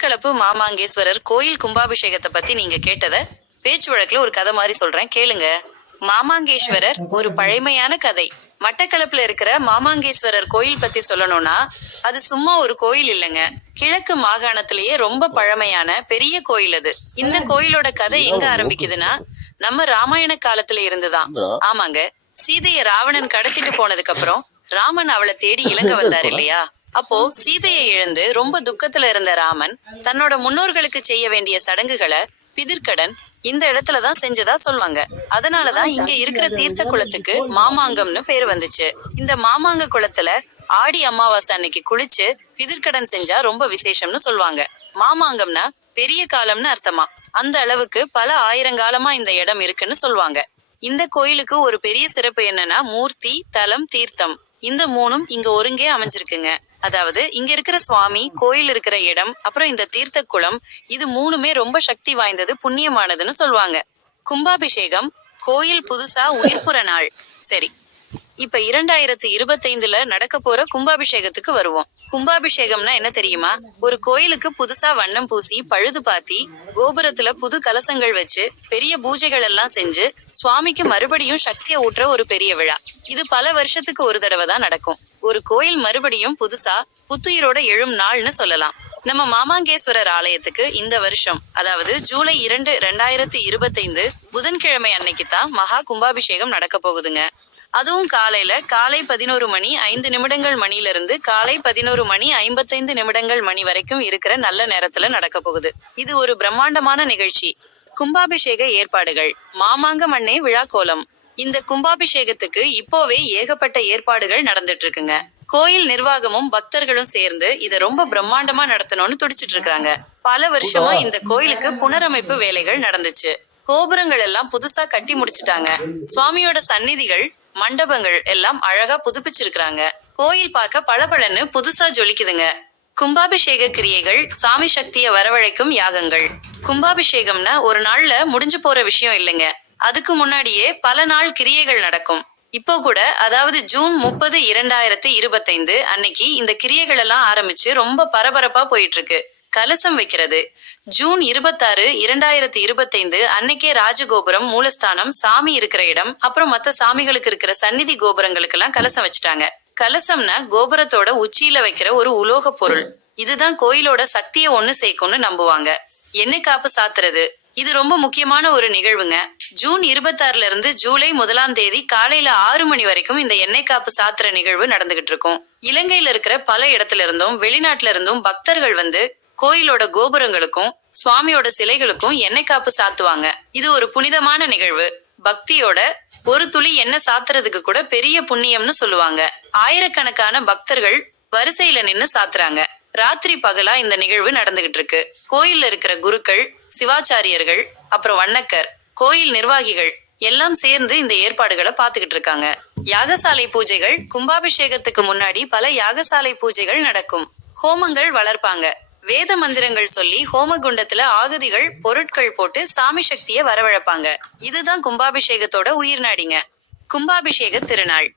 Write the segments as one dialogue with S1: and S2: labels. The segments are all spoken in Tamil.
S1: மட்டக்களப்பு மாமாங்கேஸ்வரர் கோயில் கும்பாபிஷேகத்தை பத்தி நீங்க கேட்டத பேச்சு வழக்குல ஒரு கதை மாதிரி சொல்றேன். கேளுங்க. மாமாங்கேஸ்வரர் ஒரு பழமையான கதை. மட்டக்களப்புல இருக்கிற மாமாங்கேஸ்வரர் கோயில் பத்தி சொல்லணும்னா அது சும்மா ஒரு கோயில் இல்லைங்க. கிழக்கு மாகாணத்திலேயே ரொம்ப பழமையான பெரிய கோயில் அது. இந்த கோயிலோட கதை எங்க ஆரம்பிக்குதுன்னா நம்ம ராமாயண காலத்துல இருந்துதான். ஆமாங்க. சீதைய ராவணன் கடத்திட்டு போனதுக்கு அப்புறம் ராமன் அவளை தேடி இலங்க வந்தார் இல்லையா? அப்போ சீதையை இழந்து ரொம்ப துக்கத்துல இருந்த ராமன் தன்னோட முன்னோர்களுக்கு செய்ய வேண்டிய சடங்குகளை பிதிர்க்கடன் இந்த இடத்துல தான் செஞ்சதா சொல்லுவாங்க அதனாலதான் இங்க இருக்கிற தீர்த்த குளத்துக்கு மாமாங்கம்னு பேர் வந்துச்சு. இந்த மாமாங்க குளத்துல ஆடி அமாவாசை அன்னைக்கு குளிச்சு பிதிர்க்கடன் செஞ்சா ரொம்ப விசேஷம்னு சொல்லுவாங்க மாமாங்கம்னா பெரிய காலம்னு அர்த்தமா. அந்த அளவுக்கு பல ஆயிரங்காலமா இந்த இடம் இருக்குன்னு சொல்லுவாங்க இந்த கோயிலுக்கு ஒரு பெரிய சிறப்பு என்னன்னா மூர்த்தி தலம் தீர்த்தம். இந்த மூணும் இங்க ஒருங்கே அமைஞ்சிருக்குங்க. அதாவது இங்க இருக்கிற சுவாமி கோயில் இருக்கிற இடம் அப்புறம் இந்த தீர்த்த குளம் இது மூணுமே ரொம்ப சக்தி வாய்ந்தது புண்ணியமானதுன்னு சொல்லுவாங்க. கும்பாபிஷேகம் கோயில் புதுசா உயிர்ப்புற நாள். சரி இப்ப இரண்டாயிரத்து இருபத்தைந்துல நடக்க போற கும்பாபிஷேகத்துக்கு வருவோம். கும்பாபிஷேகம்னா என்ன தெரியுமா? ஒரு கோயிலுக்கு புதுசா வண்ணம் பூசி பழுது பாத்தி கோபுரத்துல புது கலசங்கள் வச்சு பெரிய பூஜைகள் எல்லாம் செஞ்சு சுவாமிக்கு மறுபடியும் சக்தியை ஊட்டுற ஒரு பெரிய விழா. இது பல வருஷத்துக்கு ஒரு தடவை தான் நடக்கும். ஒரு கோயில் மறுபடியும் புதுசா புத்துயிரோட எழும் நாள்னு சொல்லலாம். நம்ம மாமாங்கேஸ்வரர் ஆலயத்துக்கு இந்த வருஷம் அதாவது ஜூலை இரண்டு ரெண்டாயிரத்தி இருபத்தைந்து புதன்கிழமை அன்னைக்கு தான் மகா கும்பாபிஷேகம் நடக்க போகுதுங்க. அதுவும் காலையில காலை பதினோரு மணி ஐந்து நிமிடங்கள் மணில இருந்து காலை பதினோரு மணி ஐம்பத்தைந்து நிமிடங்கள் மணி வரைக்கும் இருக்கிற நல்ல நேரத்துல நடக்க போகுது. இது ஒரு பிரம்மாண்டமான நிகழ்ச்சி. கும்பாபிஷேக ஏற்பாடுகள். மாமாங்கம் மண்ணே விழா கோலம் இந்த கும்பாபிஷேகத்துக்கு இப்போவே ஏகப்பட்ட ஏற்பாடுகள் நடந்துட்டு இருக்குங்க கோயில் நிர்வாகமும் பக்தர்களும் சேர்ந்து இத ரொம்ப பிரம்மாண்டமா நடத்தணும்னு துடிச்சிட்டு இருக்காங்க பல வருஷமா இந்த கோயிலுக்கு புனரமைப்பு வேலைகள் நடந்துச்சு. கோபுரங்கள் எல்லாம் புதுசா கட்டி முடிச்சிட்டாங்க. சுவாமியோட சந்நிதிகள் மண்டபங்கள் எல்லாம் அழகா புதுப்பிச்சிருக்காங்க கோயில் பார்க்க பளபளன்னு புதுசா ஜொலிக்குதுங்க. கும்பாபிஷேக கிரியைகள் சாமி சக்திய வரவழைக்கும் யாகங்கள். கும்பாபிஷேகம்னா ஒரு நாள்ல முடிஞ்சு போற விஷயம் இல்லைங்க. அதுக்கு முன்னாடியே பல நாள் கிரியைகள் நடக்கும். இப்போ கூட அதாவது ஜூன் முப்பது இரண்டாயிரத்தி இருபத்தைந்து அன்னைக்கு இந்த கிரியைகள் எல்லாம் ஆரம்பிச்சு ரொம்ப பரபரப்பா போயிட்டு இருக்கு கலசம் வைக்கிறது. ஜூன் இருபத்தாறு இரண்டாயிரத்தி இருபத்தைந்து அன்னைக்கே ராஜகோபுரம் மூலஸ்தானம் சாமி இருக்கிற இடம் அப்புறம் மத்த சாமிகளுக்கு இருக்கிற சந்நிதி கோபுரங்களுக்கு எல்லாம் கலசம் வச்சுட்டாங்க. கலசம்னா கோபுரத்தோட உச்சியில வைக்கிற ஒரு உலோக பொருள். இதுதான் கோயிலோட சக்தியை ஒண்ணு சேர்க்கும்னு நம்புவாங்க. எண்ணெய் காப்பு சாத்துறது இது ரொம்ப முக்கியமான ஒரு நிகழ்வுங்க. ஜூன் இருபத்தாறுல இருந்து ஜூலை முதலாம் தேதி காலையில ஆறு மணி வரைக்கும் இந்த எண்ணெய் காப்பு சாத்திர நிகழ்வு நடந்துகிட்டு இருக்கும். இலங்கையில இருக்கிற பல இடத்துல இருந்தும் வெளிநாட்டுல இருந்தும் பக்தர்கள் வந்து கோயிலோட கோபுரங்களுக்கும் சுவாமியோட சிலைகளுக்கும் எண்ணெய் காப்பு சாத்துவாங்க. இது ஒரு புனிதமான நிகழ்வு. பக்தியோட ஒரு துளி எண்ணெய் சாத்துறதுக்கு கூட பெரிய புண்ணியம்னு சொல்லுவாங்க. ஆயிரக்கணக்கான பக்தர்கள் வரிசையில நின்னு சாத்துறாங்க. ராத்திரி பகலா இந்த நிகழ்வு நடந்துகிட்டு இருக்கு கோயில்ல இருக்கிற குருக்கள் சிவாச்சாரியர்கள் அப்புறம் வண்ணக்கர் கோயில் நிர்வாகிகள் எல்லாம் சேர்ந்து இந்த ஏற்பாடுகளை பாத்துக்கிட்டு இருக்காங்க யாகசாலை பூஜைகள் கும்பாபிஷேகத்துக்கு முன்னாடி பல யாகசாலை பூஜைகள் நடக்கும். ஹோமங்கள் வளர்ப்பாங்க. வேத மந்திரங்கள் சொல்லி ஹோமகுண்டத்துல ஆகுதிகள் பொருட்கள் போட்டு சாமி சக்தியை வரவழைப்பாங்க. இதுதான் கும்பாபிஷேகத்தோட உயிர் நாடிங்க கும்பாபிஷேக திருநாள்.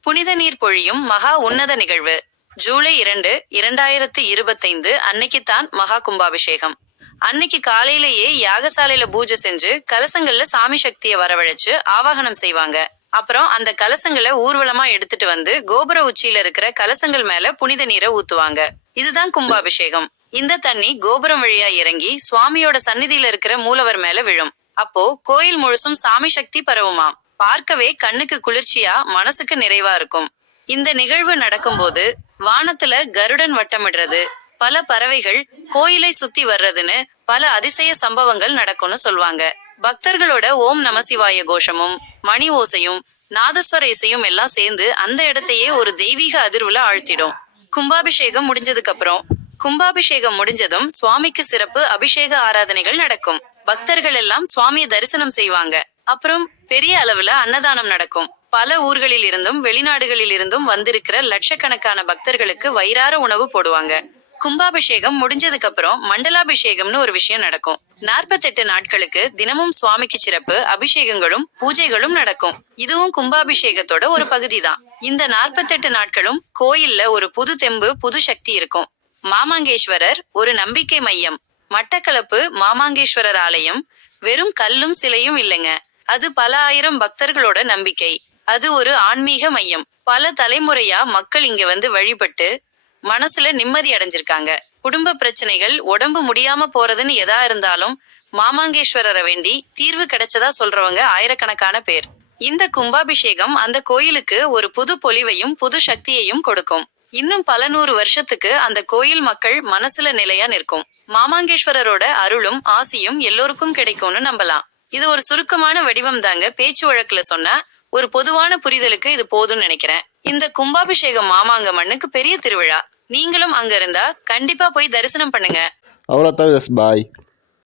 S1: புனித நீர் பொழியும் மகா உன்னத நிகழ்வு. ஜூலை இரண்டு இரண்டாயிரத்து இருபத்தைந்து அன்னைக்குத்தான் மகா கும்பாபிஷேகம். அன்னைக்கு காலையிலேயே யாகசாலையில பூஜை செஞ்சு கலசங்கள்ல சாமி சக்தியை வரவழைச்சு ஆவாகனம் செய்வாங்க. அப்புறம் அந்த கலசங்களை ஊர்வலமா எடுத்துட்டு வந்து கோபுர உச்சியில இருக்கிற கலசங்கள் மேல புனித நீரை ஊத்துவாங்க. இதுதான் கும்பாபிஷேகம். இந்த தண்ணி கோபுரம் வழியா இறங்கி சுவாமியோட சந்நிதியில இருக்கிற மூலவர் மேல விழும். அப்போ கோயில் முழுசும் சாமி சக்தி பரவுமாம். பார்க்கவே கண்ணுக்கு குளிர்ச்சியா மனசுக்கு நிறைவா இருக்கும். இந்த நிகழ்வு நடக்கும்போது வானத்துல கருடன் வட்டமிடுறது பல பறவைகள் கோயிலை சுத்தி வர்றதுன்னு பல அதிசய சம்பவங்கள் நடக்கும்னு சொல்வாங்க. பக்தர்களோட ஓம் நமசிவாய கோஷமும் மணி ஓசையும் நாதஸ்வர இசையும் எல்லாம் சேர்ந்து அந்த இடத்தையே ஒரு தெய்வீக அதிர்வுல ஆழ்த்திடும். கும்பாபிஷேகம் முடிஞ்சதுக்கு அப்புறம் கும்பாபிஷேகம் முடிஞ்சதும் சுவாமிக்கு சிறப்பு அபிஷேக ஆராதனைகள் நடக்கும். பக்தர்கள் எல்லாம் சுவாமியை தரிசனம் செய்வாங்க. அப்புறம் பெரிய அளவுல அன்னதானம் நடக்கும். பல ஊர்களில் இருந்தும் வெளிநாடுகளில் இருந்தும் வந்திருக்கிற லட்சக்கணக்கான பக்தர்களுக்கு வயிறார உணவு போடுவாங்க. கும்பாபிஷேகம் முடிஞ்சதுக்கு அப்புறம் மண்டலாபிஷேகம்னு ஒரு விஷயம் நடக்கும். நாற்பத்தெட்டு நாட்களுக்கு தினமும் சுவாமிக்கு சிறப்பு அபிஷேகங்களும் பூஜைகளும் நடக்கும். இதுவும் கும்பாபிஷேகத்தோட ஒரு பகுதி தான் இந்த நாற்பத்தெட்டு நாட்களும் கோயில்ல ஒரு புது தெம்பு புது சக்தி இருக்கும். மாமாங்கேஸ்வரர் ஒரு நம்பிக்கை மையம். மட்டக்களப்பு மாமாங்கேஸ்வரர் ஆலயம் வெறும் கல்லும் சிலையும் இல்லைங்க. அது பல ஆயிரம் பக்தர்களோட நம்பிக்கை. அது ஒரு ஆன்மீக மையம். பல தலைமுறையா மக்கள் இங்க வந்து வழிபட்டு மனசுல நிம்மதி அடைஞ்சிருக்காங்க. குடும்ப பிரச்சனைகள் உடம்பு முடியாம போறதுன்னு எதா இருந்தாலும் மாமாங்கேஸ்வரரை வேண்டி தீர்வு கிடைச்சதா சொல்றவங்க ஆயிரக்கணக்கான பேர். இந்த கும்பாபிஷேகம் அந்த கோயிலுக்கு ஒரு புது பொலிவையும் புது சக்தியையும் கொடுக்கும். இன்னும் பல நூறு வருஷத்துக்கு அந்த கோயில் மக்கள் மனசுல நிலையா நிற்கும். மாமாங்கேஸ்வரரோட அருளும் ஆசியும் எல்லோருக்கும் கிடைக்கும்னு நம்பலாம். இது ஒரு சுருக்கமான வடிவம் தாங்க. பேச்சு வழக்குல சொன்ன ஒரு பொதுவான புரிதலுக்கு இது போதும்னு நினைக்கிறேன். இந்த கும்பாபிஷேகம் மாமாங்க மண்ணுக்கு பெரிய திருவிழா. நீங்களும் அங்க இருந்தா கண்டிப்பா போய் தரிசனம் பண்ணுங்க.
S2: அவ்வளோதான் பாய்